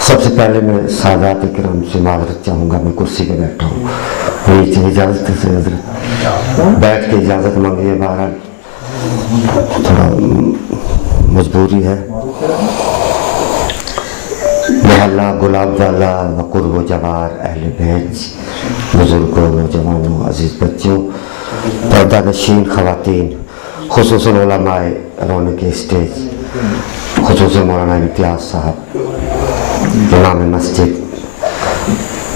سب سے پہلے میں سادات کرام سے معذرت چاہوں گا، میں کرسی پہ بیٹھا ہوں، نیچے اجازت سے حضرت بیٹھ کے اجازت مانگیے، بہرحال تھوڑا مجبوری ہے۔ محلہ گلاب والا وقرب و جوار، اہل بیت، بزرگوں، نوجوانوں، عزیز بچوں، پردہ نشین خواتین، خصوصاً علماء رونق اسٹیج، خصوصاً مولانا امتیاز صاحب امام مسجد،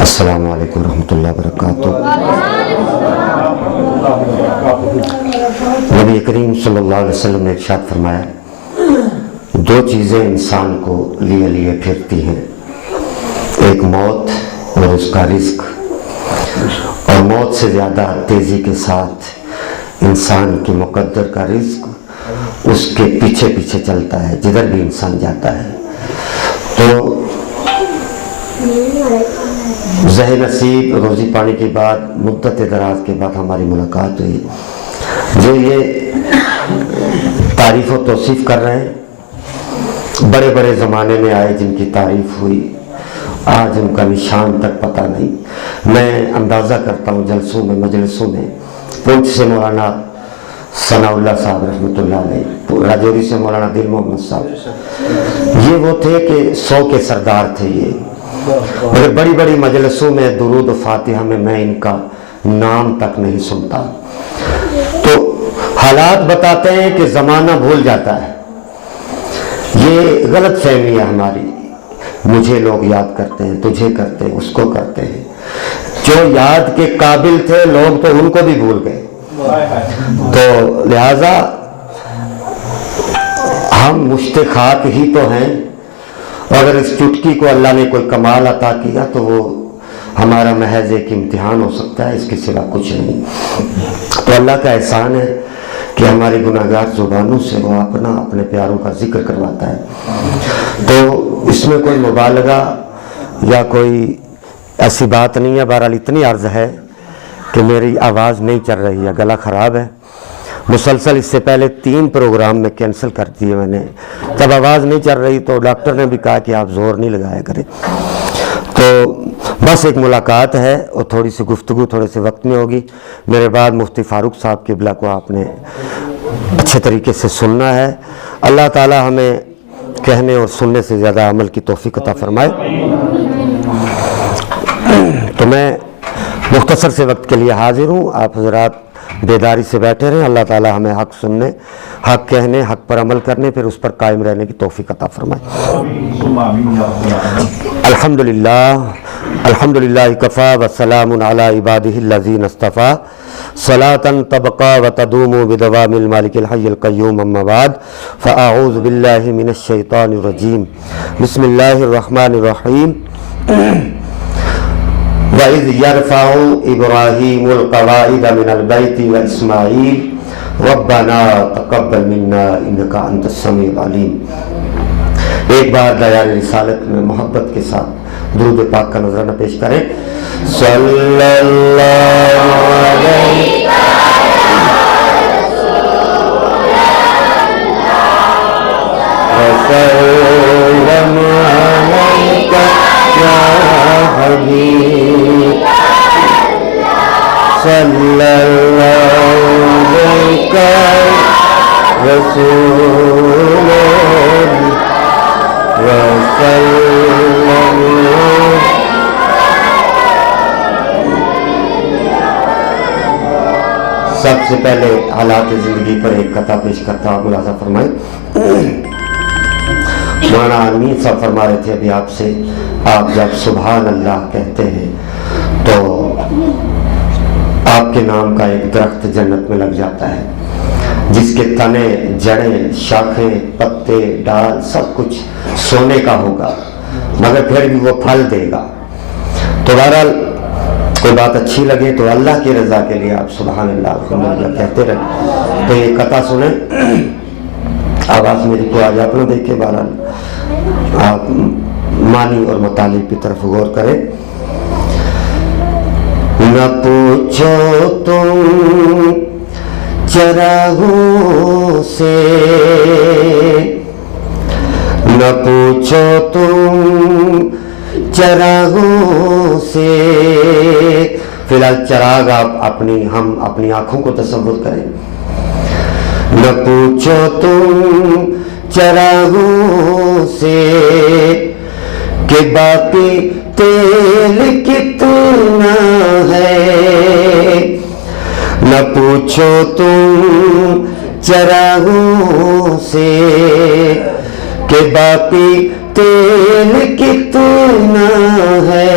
السلام علیکم ورحمۃ اللہ وبرکاتہ۔ نبی کریم صلی اللہ علیہ وسلم نے ارشاد فرمایا، دو چیزیں انسان کو لیے لیے پھرتی ہیں، ایک موت اور اس کا رزق، اور موت سے زیادہ تیزی کے ساتھ انسان کے مقدر کا رزق اس کے پیچھے پیچھے چلتا ہے جدھر بھی انسان جاتا ہے۔ تو ذہن نصیب روزی پانے کے بعد مدت دراز کے بعد ہماری ملاقات ہوئی، جو یہ تعریف و توصیف کر رہے ہیں، بڑے بڑے زمانے میں آئے جن کی تعریف ہوئی، آج ان کا نشان تک پتہ نہیں۔ میں اندازہ کرتا ہوں جلسوں میں، مجلسوں میں، پونچھ سے مولانا ثناء اللہ صاحب رحمۃ اللہ علیہ، راجوری سے مولانا دل محمد صاحب، یہ وہ تھے کہ 100 کے سردار تھے یہ، اور بڑی بڑی مجلسوں میں درود و فاتحہ میں ان کا نام تک نہیں سنتا۔ تو حالات بتاتے ہیں کہ زمانہ بھول جاتا ہے، یہ غلط فہمی ہے ہماری، مجھے لوگ یاد کرتے ہیں، تجھے کرتے ہیں، اس کو کرتے ہیں، جو یاد کے قابل تھے لوگ تو ان کو بھی بھول گئے۔ تو لہذا ہم مشت خاک ہی تو ہیں، اگر اس چٹکی کو اللہ نے کوئی کمال عطا کیا تو وہ ہمارا محض ایک امتحان ہو سکتا ہے، اس کے سوا کچھ نہیں۔ تو اللہ کا احسان ہے کہ ہماری گناہگار زبانوں سے وہ اپنے پیاروں کا ذکر کرواتا ہے، تو اس میں کوئی مبالغہ یا کوئی ایسی بات نہیں ہے۔ بہرحال اتنی عرض ہے کہ میری آواز نہیں چل رہی ہے، گلا خراب ہے، مسلسل اس سے پہلے 3 پروگرام میں کینسل کر دیے میں نے، جب آواز نہیں چل رہی تو ڈاکٹر نے بھی کہا کہ آپ زور نہیں لگایا کریں۔ تو بس ایک ملاقات ہے اور تھوڑی سی گفتگو تھوڑے سے وقت میں ہوگی، میرے بعد مفتی فاروق صاحب قبلہ کو آپ نے اچھے طریقے سے سننا ہے۔ اللہ تعالی ہمیں کہنے اور سننے سے زیادہ عمل کی توفیق عطا فرمائے۔ تو میں مختصر سے وقت کے لیے حاضر ہوں، آپ حضرات بیداری سے بیٹھے رہیں، اللہ تعالی ہمیں حق سننے، حق کہنے، حق پر عمل کرنے، پھر اس پر قائم رہنے کی توفیق عطا فرمائے۔ الحمدللہ کفا وسلام علی عبادہ الذین اصطفیٰ صلاۃ تبقی وتدوم بدوام المالک الحی القیوم، اما بعد فاعوذ باللہ من الشیطان الرجیم، بسم اللہ الرحمن الرحیم۔ وَإِذْ يَرْفَعُ إِبْرَاهِيمُ الْقَوَاعِدَ مِنَ الْبَيْتِ وَإِسْمَاعِيلُ رَبَّنَا تَقَبَّلْ مِنَّا إِنَّكَ أَنْتَ السَّمِيعُ الْعَلِيمُ۔ ایک بار دیار رسالت میں محبت کے ساتھ درود پاک کا نذرانہ پیش کریں۔ صلی اللہ علیہ وسلم علیکہ یا حبیب، صلی اللہ علیکہ رسول وسلم۔ سب سے پہلے حالات زندگی پر ایک قطعہ پیش کرتا ہوں، ملاحظہ فرمائیں۔ مولانا امین صاحب فرما رہے تھے ابھی آپ سے، آپ جب سبحان اللہ کہتے ہیں تو آپ کے نام کا ایک درخت جنت میں لگ جاتا ہے، جس کے تنے، جڑیں، شاخیں، پتے، ڈال سب کچھ سونے کا ہوگا، مگر پھر بھی وہ پھل دے گا۔ تو بہرحال کوئی بات اچھی لگے تو اللہ کی رضا کے لیے آپ سبحان اللہ الحمدللہ کہتے رہیں۔ تو یہ قطعہ سنیں، آواز میری کو آج آپ نہ دیکھے، بہرحال آپ معنی اور مطالب کی طرف غور کریں. نہ پوچھو تم چراغوں سے، نہ پوچھو تم چراغوں سے. فی الحال چراغ آپ ہم اپنی آنکھوں کو تصور کریں. نہ پوچھو تم چراغوں سے کہ باقی تیل کتنا ہے. نہ پوچھو تم چراغوں سے کہ باقی تیل کتنا ہے.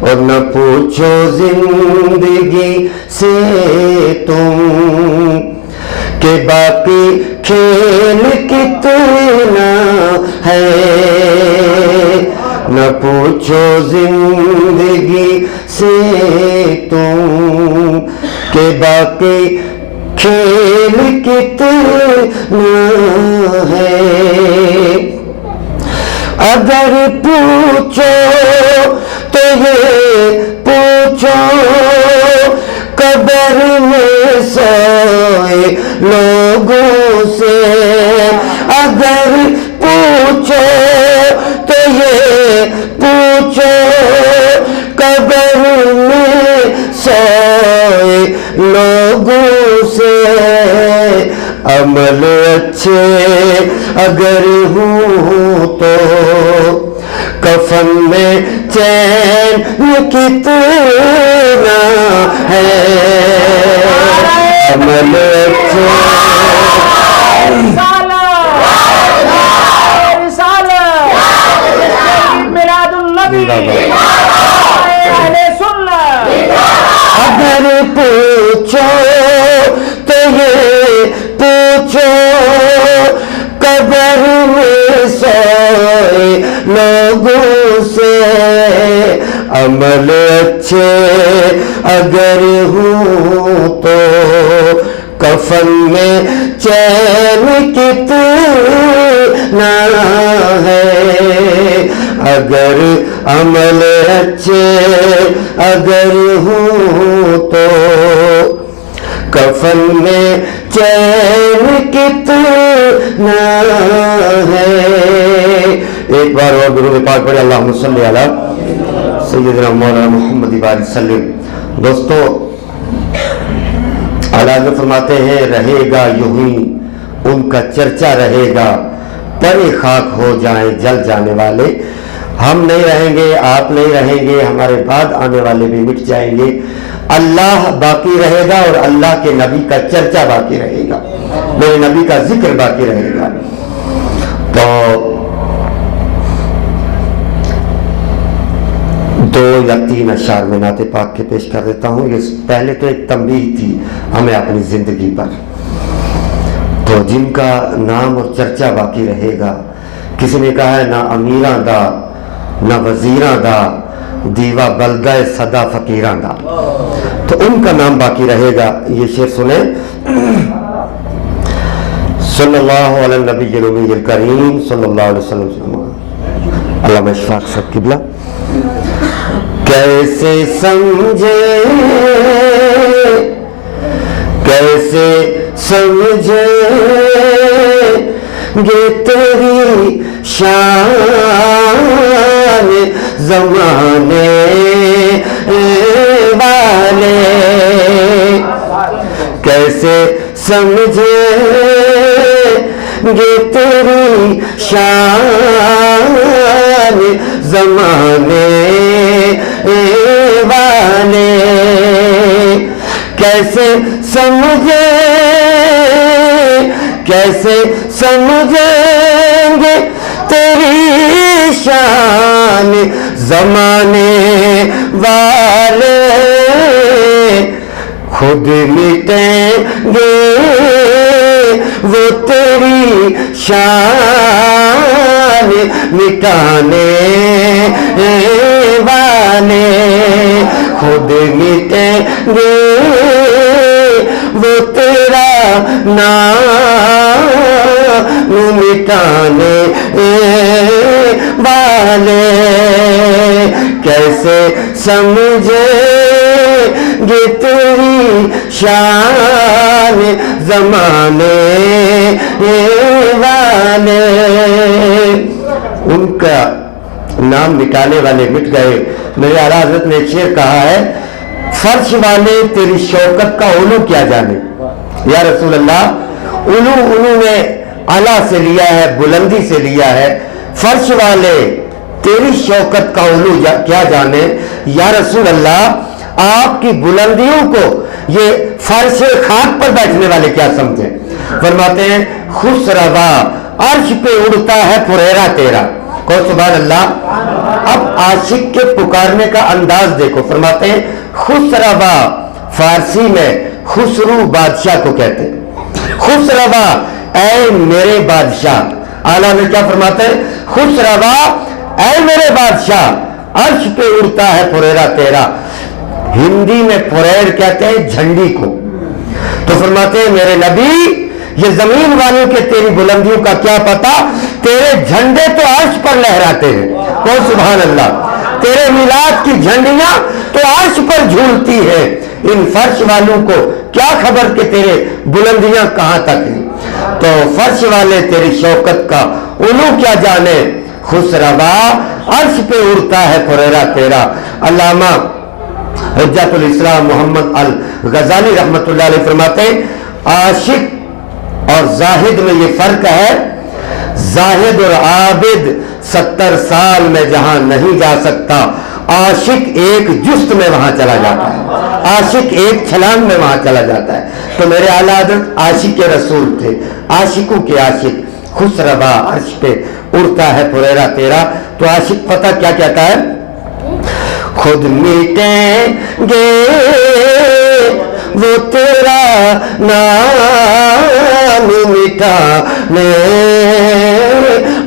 اور نہ پوچھو زندگی سے تم کہ باقی کھیل کتنا ہے. نہ پوچھو زندگی سے تم کہ باقی کھیل کتنا ہے. اگر پوچھو تو یہ پوچھو قبر میں سوئے لوگوں سے. اگر پوچھو تو یہ پوچھو قبر میں سوئے لوگوں سے. عمل اچھے اگر ہوں تو کفن میں چین کتنا ہے. عمل اچھے اگر پوچھو تو یہ پوچھو قبر میں سوئے لوگوں سے. عمل اچھے اگر ہوں تو کفن میں چین کتنا ہے. اگر عمل اچھے اگر ہوں تو کفن میں چین کتنا ہے. ایک بار اور درود پاک پڑھیں. اللہم صلی علی سیدنا مولانا محمد وسلم. دوستو اعلیٰ فرماتے ہیں رہے گا یوں ہی ان کا چرچا رہے گا، پرے خاک ہو جائیں جل جانے والے. ہم نہیں رہیں گے، آپ نہیں رہیں گے، ہمارے بعد آنے والے بھی مٹ جائیں گے. اللہ باقی رہے گا اور اللہ کے نبی کا چرچا باقی رہے گا، میرے نبی کا ذکر باقی رہے گا. تو 2 یا 3 اشعار میں نعت پاک کے پیش کر دیتا ہوں. یہ پہلے تو ایک تنبیہ تھی ہمیں اپنی زندگی پر، تو جن کا نام اور چرچا باقی رہے گا. کسی نے کہا ہے نہ امیراں دا نہ وزیراں دا دیوا بلدہ صدا فقیراں دا، تو ان کا نام باقی رہے گا. یہ شعر سنیں. صلی اللہ علی النبی الامی الکریم صلی اللہ علیہ وسلم. علامہ اشفاق صاحب قبلہ. کیسے سمجھے کیسے سمجھے گے تیری شان زمانے والے، کیسے سمجھے گے تیری شان زمانے والے. کیسے سمجھے کیسے سمجھیں گے تیری شان زمانے والے. خود مٹیں گے وہ تیری شان مٹانے والے. خود مٹیں گے وہ تیرا نام مٹانے والے کیسے سمجھے گے تیری شان زمانے والے. ان کا نام مٹانے والے مٹ گئے. میرے اعلیٰ حضرت نے ایک شعر کہا ہے فرش والے تیری شوکت کا علو کیا جانے. یا رسول اللہ علو نے اعلیٰ سے لیا ہے, بلندی سے لیا ہے. فرش والے تیری شوکت کا علو کیا جانے. یا رسول اللہ آپ کی بلندیوں کو یہ فرش خاک پر بیٹھنے والے کیا سمجھیں. فرماتے ہیں خوش روا عرش پہ اڑتا ہے پریرا تیرا. کو سبحان اللہ. اب عاشق کے پکارنے کا انداز دیکھو. فرماتے ہیں خوش روا, فارسی میں خسرو بادشاہ کو کہتے ہیں. خوش روا اے میرے بادشاہ. اعلیٰ میں کیا فرماتے ہیں خوش روا اے میرے بادشاہ عرش پہ اڑتا ہے پریرا تیرا. ہندی میں پریر کہتے ہیں جھنڈی کو. تو فرماتے ہیں میرے نبی یہ زمین والوں کے تیری بلندیوں کا کیا پتا, تیرے جھنڈے تو عرش پر لہراتے ہیں. کون سبحان اللہ. تیرے میلاد کی جھنڈیاں تو عرش پر جھولتی ہیں. ان فرش والوں کو کیا خبر کہ تیرے بلندیاں کہاں تک ہیں. تو فرش والے تیری شوکت کا علو کیا جانے. خوش روا عرش پہ اڑتا ہے پریرا تیرا. علامہ حجت الاسلام محمد الغزالی رحمۃ اللہ علیہ فرماتے ہیں عاشق اور زاہد میں یہ فرق ہے. زاہد اور عابد 70 سال میں جہاں نہیں جا سکتا, عاشق ایک جست میں وہاں چلا جاتا ہے. عاشق ایک چھلانگ میں وہاں چلا جاتا ہے. تو میرے اعلیٰ حضرت عاشق کے رسول تھے, عاشقوں کے عاشق. خوش روا عرش پہ اڑتا ہے پریرا تیرا. تو عاشق پتہ کیا کہتا ہے خود مٹیں گے وہ تیرا نام مٹانے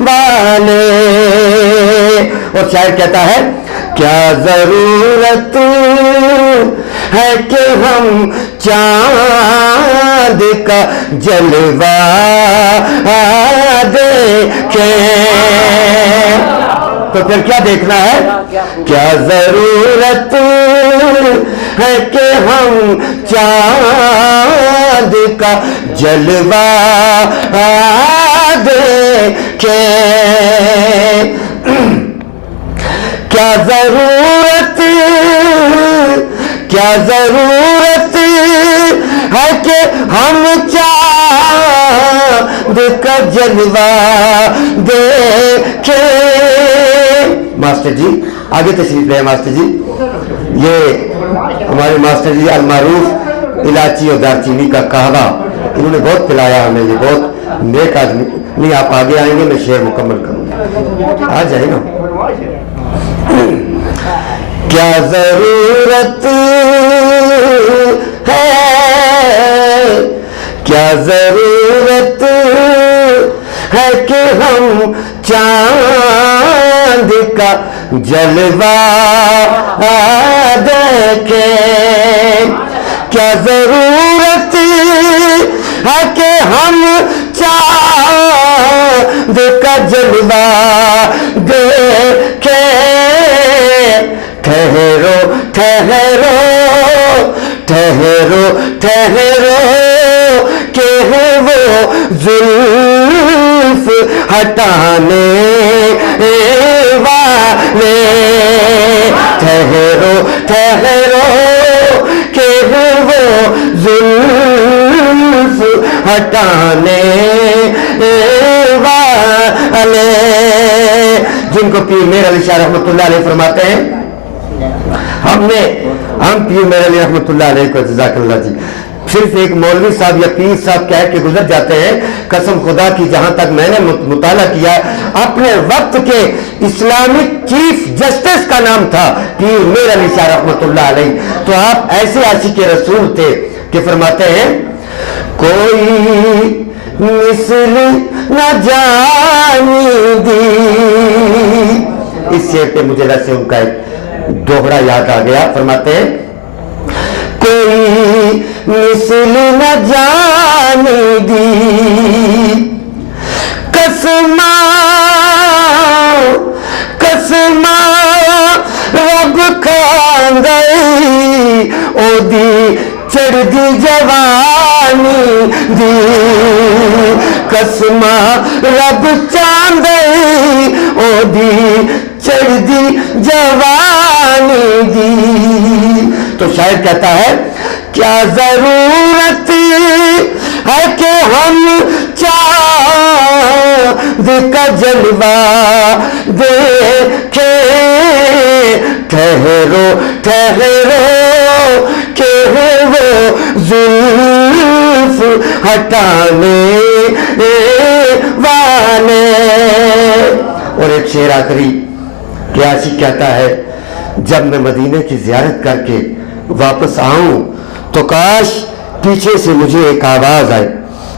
والے. اور شاعر کہتا ہے کیا ضرورت ہے کہ ہم چاند کا جلوہ دیکھیں. تو پھر کیا دیکھنا ہے, کیا ضرورت ہے کہ ہم چاند کا جلوہ دیکھیں. کیا ضرورت ہے کہ ہم چاند کا جلوہ دیکھیں. ماسٹر جی آگے تشریف لے. ماسٹر جی یہ ہمارے ماسٹر جی المعروف الائچی اور دار چینی کا قہوہ انہوں نے بہت پلایا ہمیں. یہ بہت نیک آدمی. نہیں آپ آگے آئیں گے میں شعر مکمل کروں گا. آ جائے نا. کیا ضرورت ہے کہ ہم چاند کا جلوہ دیکھیں. کیا ضرورت ہے کہ ہم چاند کا جلوہ دیکھیں. ٹھہرو ٹھہرو ٹھہرو ٹھہرو کہ وہ زلف ہٹانے والے. ٹھہرو ٹھہرو کہ وہ زلف ہٹانے والے. جن کو پیر میر علی شاہ رحمۃ اللہ علیہ فرماتے ہیں ہم پیر میر علی رحمۃ اللہ علیہ کو جزاک اللہ جی صرف ایک مولوی صاحب یا پیر صاحب کہہ کے گزر جاتے ہیں. قسم خدا کی جہاں تک میں نے مطالعہ کیا اپنے وقت کے اسلامک چیف جسٹس کا نام تھا پیر میر علی شاہ رحمۃ اللہ علیہ. تو آپ ایسے عاشق رسول تھے کہ فرماتے ہیں کوئی مثل نہ جانی دی. اس شعر پہ مجھے ویسے ان کا ایک دوہرا یاد آ گیا. فرماتے ہیں کوئی مثل نہ جانی دی قسماں چڑھدی جوانی دی قسم رب چاندے او دی چڑھدی جوانی دی. تو شاعر کہتا ہے کیا ضرورت ہے کہ ہم چاند کا جلوہ دیکھیں. ٹھہرو ٹھہرو کہ وہ زلف ہٹانے والے. اور ایک شعر آخری کہ عاشق کہتا ہے جب میں مدینے کی زیارت کر کے واپس آؤں تو کاش پیچھے سے مجھے ایک آواز آئے.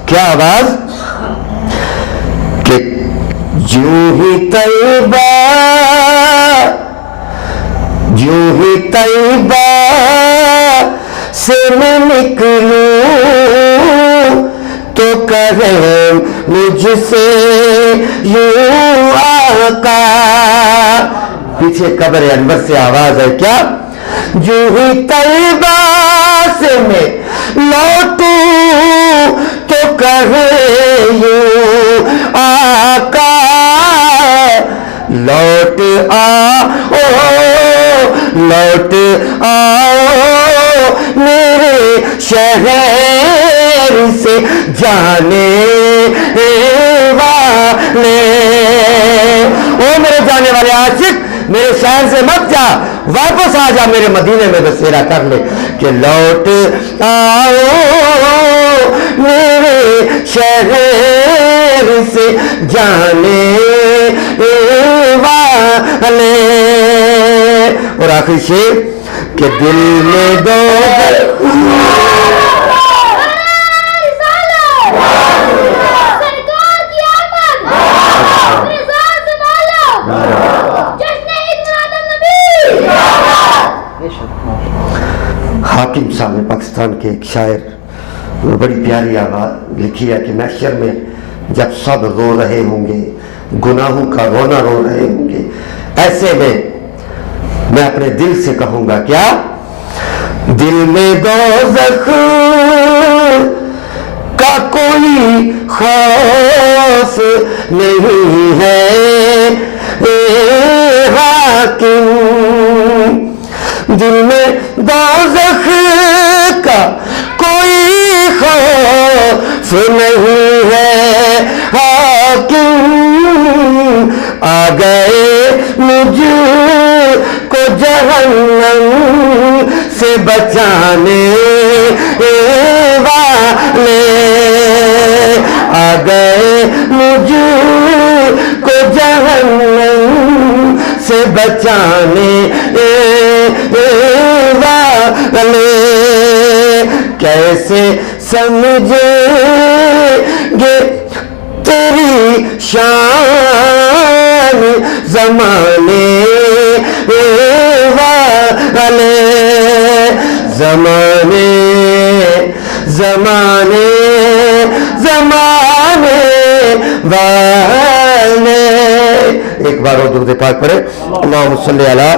کیا آواز؟ کہ یوں ہی طیبہ یوں ہی طیبہ سے میں نکلوں تو کہے مجھ سے یوں آقا. پیچھے قبر انور سے آواز ہے کیا؟ یوں ہی طیبہ سے میں لوٹوں تو کہے یوں آقا لوٹ آؤ لوٹ آؤ میرے شہر سے جانے والے. او میرے جانے والے عاشق میرے شہر سے مت جا, واپس آ جا, میرے مدینے میں بسیرا کر لے. کہ لوٹ آؤ میرے شہر سے جانے والے. اور آخری شعر کہ دل میں دو حاکم صاحب نے پاکستان کے ایک شاعر بڑی پیاری آواز لکھی ہے کہ محشر میں جب سب رو رہے ہوں گے گناہوں کا رونا رو رہے ہوں گے ایسے میں اپنے دل سے کہوں گا کیا؟ دل میں دوزخ کا کوئی خوف نہیں ہے اے حاکم. دل میں دوزخ کا کوئی خوف نہیں ہے حاکم. آ گئے مجھ کو جہنم سے بچانے والے. آ گئے مجھ کو جہنم سے بچانے والے. کیسے سمجھیں گے تیری شان زمانے والے. زمانے زمانے زمانے والے. ایک بار اور درود پاک پڑھے. اللہم صلی علی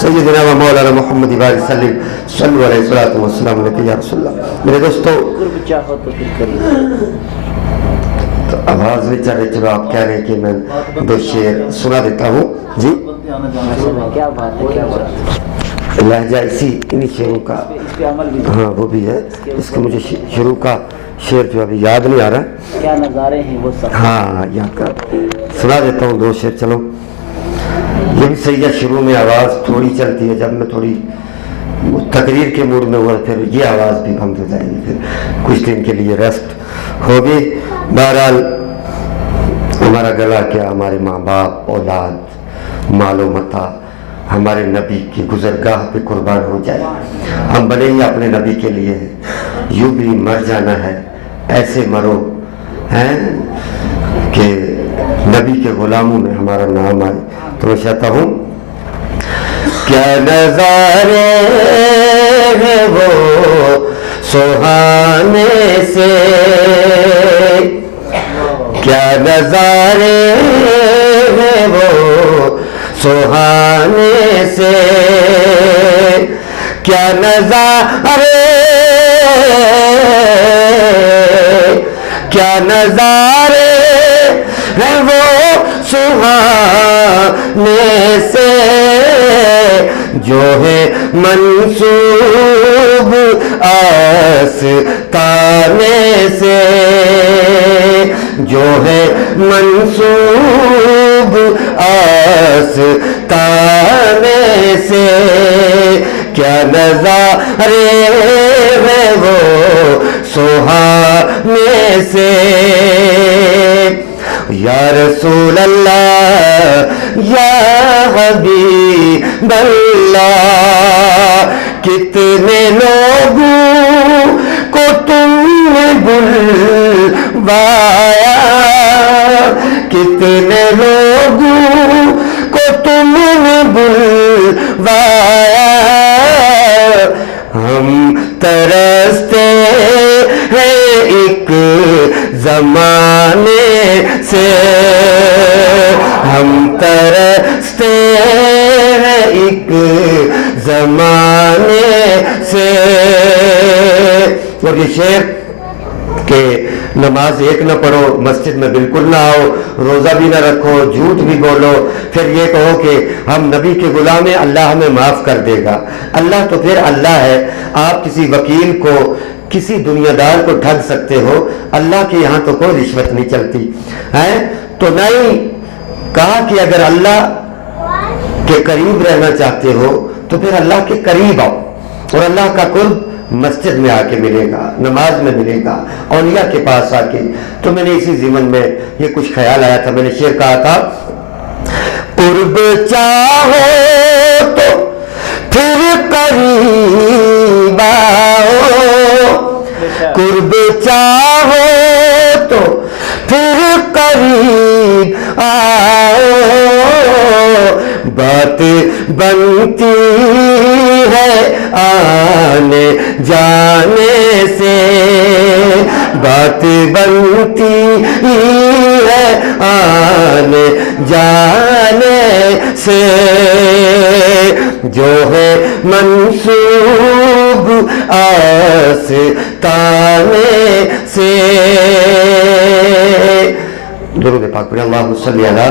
سیدنا و مولانا محمد وآلہ وسلم. صلو علیہ الصلوۃ والسلام علیکم یا رسول اللہ. میرے دوستو تو آواز نہیں چل رہی, چلو آپ کہہ رہے ہیں کہ میں دو شعر سنا دیتا ہوں. جی کیا بات ہے, کیا بات ہے. لہجہ اسی انہی شعروں کا ہاں وہ بھی ہے. اس کا مجھے شروع کا شعر جو ابھی یاد نہیں آ رہا ہے. کیا نظارے ہیں وہ سب. ہاں یاد کر سنا دیتا ہوں دو شعر. چلو یہ بھی صحیح ہے. شروع میں آواز تھوڑی چلتی ہے, جب میں تھوڑی تقریر کے موڈ میں ہوا پھر یہ آواز بھی بند ہو جائے گی, پھر کچھ دن کے لیے ریسٹ ہوگی. بہرحال ہمارا گلا کیا, ہمارے ماں باپ اولاد مال و متا ہمارے نبی کی گزرگاہ پہ قربان ہو جائے. ہم بنے ہی اپنے نبی کے لیے ہیں, یوں بھی مر جانا ہے ایسے مرو ہیں کہ نبی کے غلاموں میں ہمارا نام آئے. تو میں چاہتا ہوں کیا نظارے ہیں وہ سہانے سے, کیا نظارے ہیں وہ سہانے سے, کیا نظارے نظارے ہیں وہ سہانے سے جو ہے منسوب آستانے سے جو ہے منسوب آستانے سے کیا نظارے ہیں وہ سہانے سے یا رسول اللہ یا حبیب اللہ کتنے لوگوں کو تم نے بلوایا کتنے لوگوں کو تم نے بلوایا ہم ترستے ہیں ایک زمانے سے ہم ترستے ہیں ایک زمانے سے اور یہ شعر کہ نماز ایک نہ پڑھو مسجد میں بالکل نہ آؤ روزہ بھی نہ رکھو جھوٹ بھی بولو پھر یہ کہو کہ ہم نبی کے غلام ہیں اللہ ہمیں معاف کر دے گا اللہ تو پھر اللہ ہے آپ کسی وکیل کو کسی دنیا دار کو ٹھگ سکتے ہو اللہ کے یہاں تو کوئی رشوت نہیں چلتی ہے تو نہیں کہا کہ اگر اللہ کے قریب رہنا چاہتے ہو تو پھر اللہ کے قریب آؤ اور اللہ کا قرب مسجد میں آ کے ملے گا نماز میں ملے گا اولیاء کے پاس آ کے تو میں نے اسی ضمن میں یہ کچھ خیال آیا تھا میں نے شعر کہا تھا قرب چاہو تو پھر قریب آؤ قرب چاہو تو پھر قریب آؤ بات بنتی ہے آنے جانے سے بات بنتی ہے آنے جانے سے جو ہے منسوب آستانے سے درود پاک پڑھیں اللہم صلی علی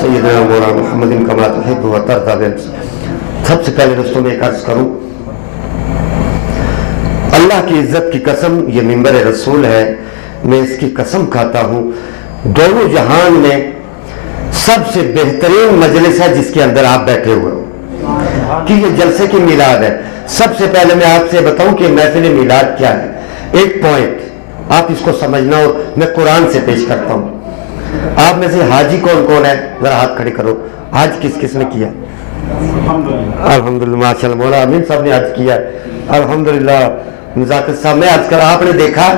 سیدنا مولانا محمد کما تحب و ترضی سب سے پہلے دوستوں میں ایک عرض کروں اللہ کی عزت کی قسم یہ منبر رسول ہے میں اس کی قسم کھاتا ہوں دونوں جہان میں سب سے بہترین مجلس ہے جس کے اندر آپ بیٹھے ہوئے ہو کہ یہ جلسے کی میلاد ہے سب سے پہلے میں آپ سے بتاؤں کہ محفل میلاد کیا ہے ایک پوائنٹ آپ اس کو سمجھنا اور میں قرآن سے پیش کرتا ہوں آپ میں سے حاجی کون کون ہے ذرا ہاتھ کھڑے کرو آج کس کس نے کیا الحمدللہ ماشاء اللہ مولانا امین صاحب نے آج کیا الحمدللہ مذاکر صاحب میں آج کر آپ نے دیکھا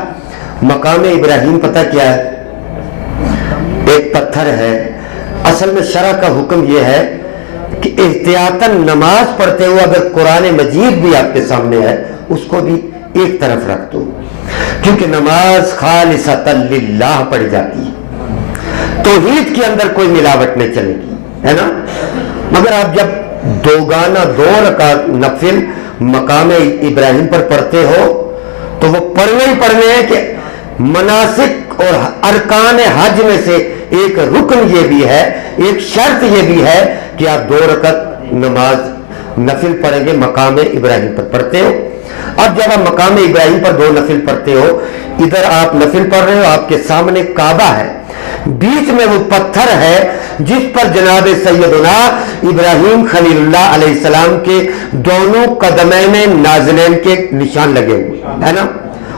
مقام ابراہیم پتہ کیا ہے ایک پتھر ہے اصل میں شرع کا حکم یہ ہے کہ احتیاطاً نماز پڑھتے ہوئے اگر قرآن مجید بھی آپ کے سامنے ہے اس کو بھی ایک طرف رکھ دو کیونکہ نماز خالصۃ للہ پڑھی جاتی ہے توحید کے اندر کوئی ملاوٹ نہیں چلے گی ہے نا مگر آپ جب دوگانہ 2 رکعت نفل مقام ابراہیم پر پڑھتے ہو تو وہ پڑھنے ہی پڑھنے ہیں کہ مناسک اور ارکان حج میں سے ایک رکن یہ بھی ہے ایک شرط یہ بھی ہے کہ آپ 2 رکعت نماز نفل پڑھیں گے مقام ابراہیم پر پڑھتے ہو اب جب آپ مقام ابراہیم پر 2 نفل پڑھتے ہو ادھر آپ نفل پڑھ رہے ہو آپ کے سامنے کعبہ ہے بیچ میں وہ پتھر ہے جس پر جناب سیدنا ابراہیم خلیل اللہ علیہ السلام کے دونوں قدمین نازلین کے نشان لگے ہوئے ہے نا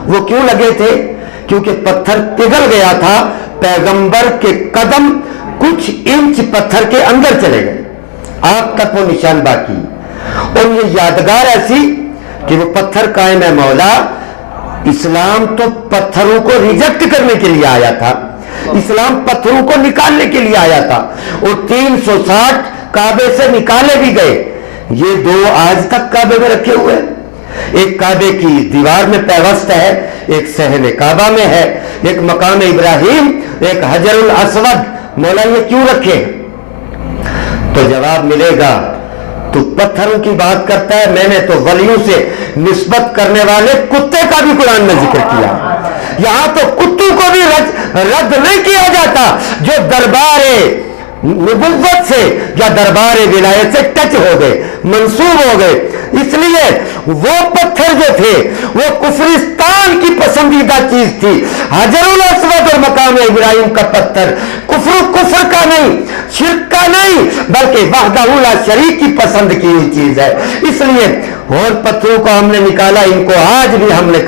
وہ کیوں لگے تھے کیونکہ پتھر پگھل گیا تھا پیغمبر کے قدم کچھ انچ پتھر کے اندر چلے گئے آپ تک وہ نشان باقی اور یہ یادگار ایسی کہ وہ پتھر قائم ہے مولا اسلام تو پتھروں کو ریجیکٹ کرنے کے لیے آیا تھا اسلام پتھروں کو نکالنے کے لیے آیا تھا اور 360 کعبے سے نکالے بھی گئے یہ 2 آج تک کعبے میں رکھے ہوئے ایک کعبے کی دیوار میں پیوست ہے ایک صحن کعبہ میں ہے ایک مقام ابراہیم ایک حجر الاسود مولا یہ کیوں رکھے تو جواب ملے گا تو پتھروں کی بات کرتا ہے میں نے تو ولیوں سے نسبت کرنے والے کتے کا بھی قرآن میں ذکر کیا یہاں تو کتوں کو بھی رد نہیں کیا جاتا جو دربار نبوت سے یا دربار ولایت سے ٹچ ہو گئے، منسوب ہو گئے۔ اس لیے وہ پتھر جو تھے وہ کفرستان کی پسندیدہ چیز تھی۔ حجر الاسود اور مقام ابراہیم کا پتھر کفر کا نہیں، شرک کا نہیں، بلکہ وحدہ لا شریک کی پسند کی ہوئی چیز ہے۔ اس لیے اور پتھروں کو ہم نے نکالا، ان کو آج بھی ہم نے